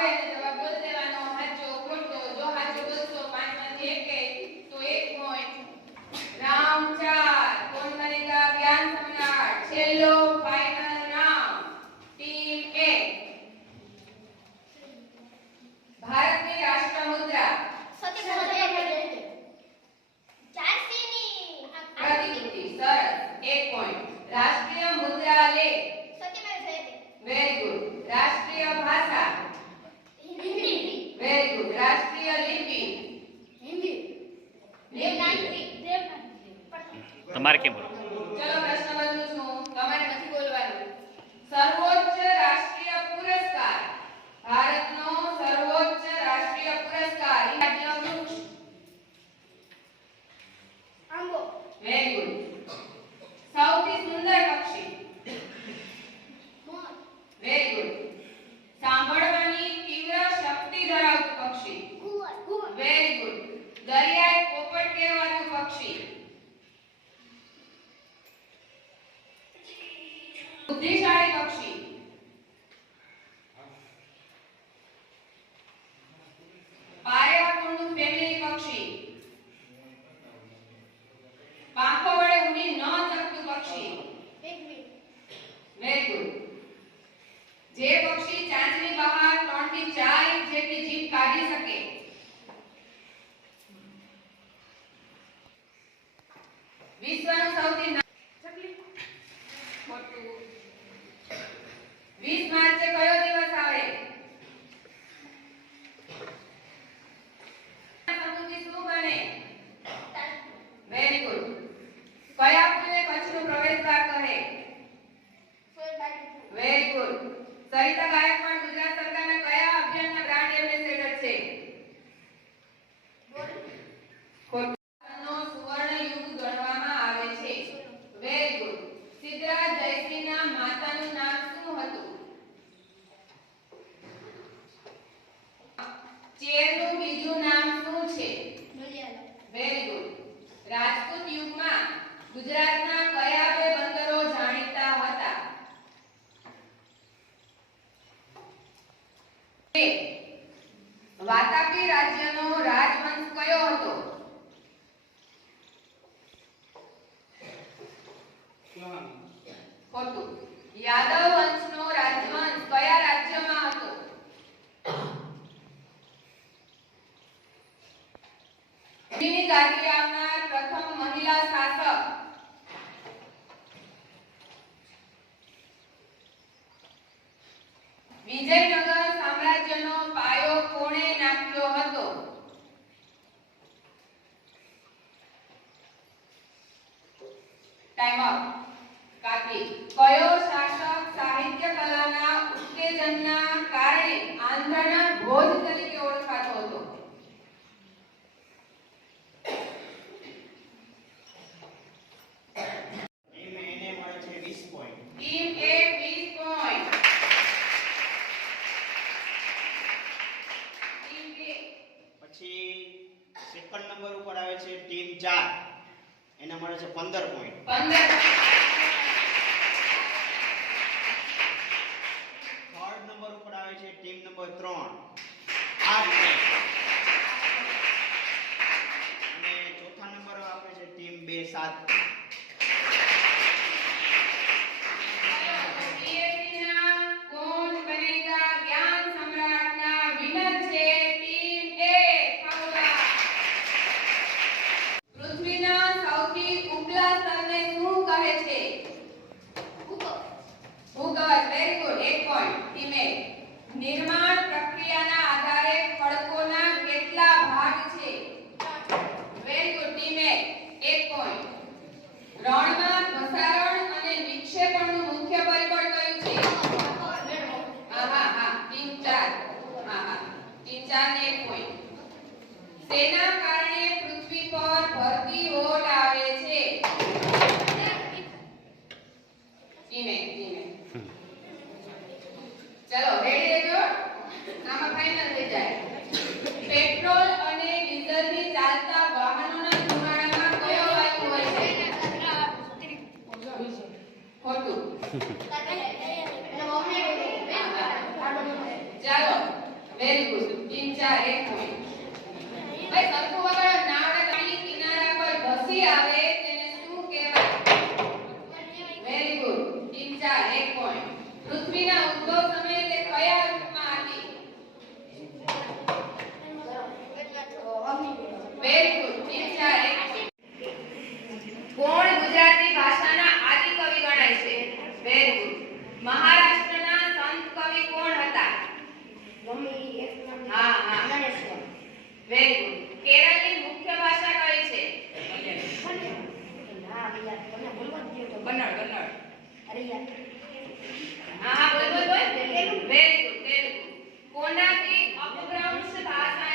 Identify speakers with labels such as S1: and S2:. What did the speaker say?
S1: jóvenes, બુદ્ધિશાળી પક્ષી. જે પક્ષી ચાંચની બહાર 3 થી 4 જેટલી જીભ કાઢી શકે. વિશ્વ સરિતા ગાયકવાડ ગુજરાત સરકારના કયા અભિયાનના બ્રાન્ડ એમ્બેસેડર છે? નામ શું હતું? ચેરનું બીજું નામ શું છે? Very good. રાજપૂત યુગમાં ગુજરાતના કયા ગાંધી
S2: પછી સેકન્ડ નંબર ઉપર આવે છે ટીમ ચાર. એને મળે છે પંદર પોઈન્ટ
S1: પંદર ચાર. તીન ચાર ને પોઈન્ટ તેના કારણે પૃથ્વી પર ભરતી ઓટ આવે છે? ધીમે ધીમે ચલો રેડી રહેજો આમાં ફાઇનલ થઈ જાય. પેટ્રોલ એક પોઈન્ટ ભાઈ, સરખું વગાડો નાવડે પાણી કિનારા પર ધસી આવે, તેને શું કહેવાય? વેરી ગુડ ટીમ ચાર, એક પોઈન્ટ પૃથ્વીના ઉદ્ભવ સમયે તે કયા રૂપમાં હતી વેરી ગુડ ટીમ ચાર એક point. કોણ ગુજરાતી ભાષાના આદિ કવિ ગણાય છે વેરી ગુડ મહારાષ્ટ્રના સંત કવિ કોણ હતા હા હા વેરી ગુડ કેરળની મુખ્ય ભાષા કઈ છે કન્નડ હા બોલ બોલ બોલ. વેરી ગુડ તેલુગુ કોનાથી અપભ્રંશ ભાષાની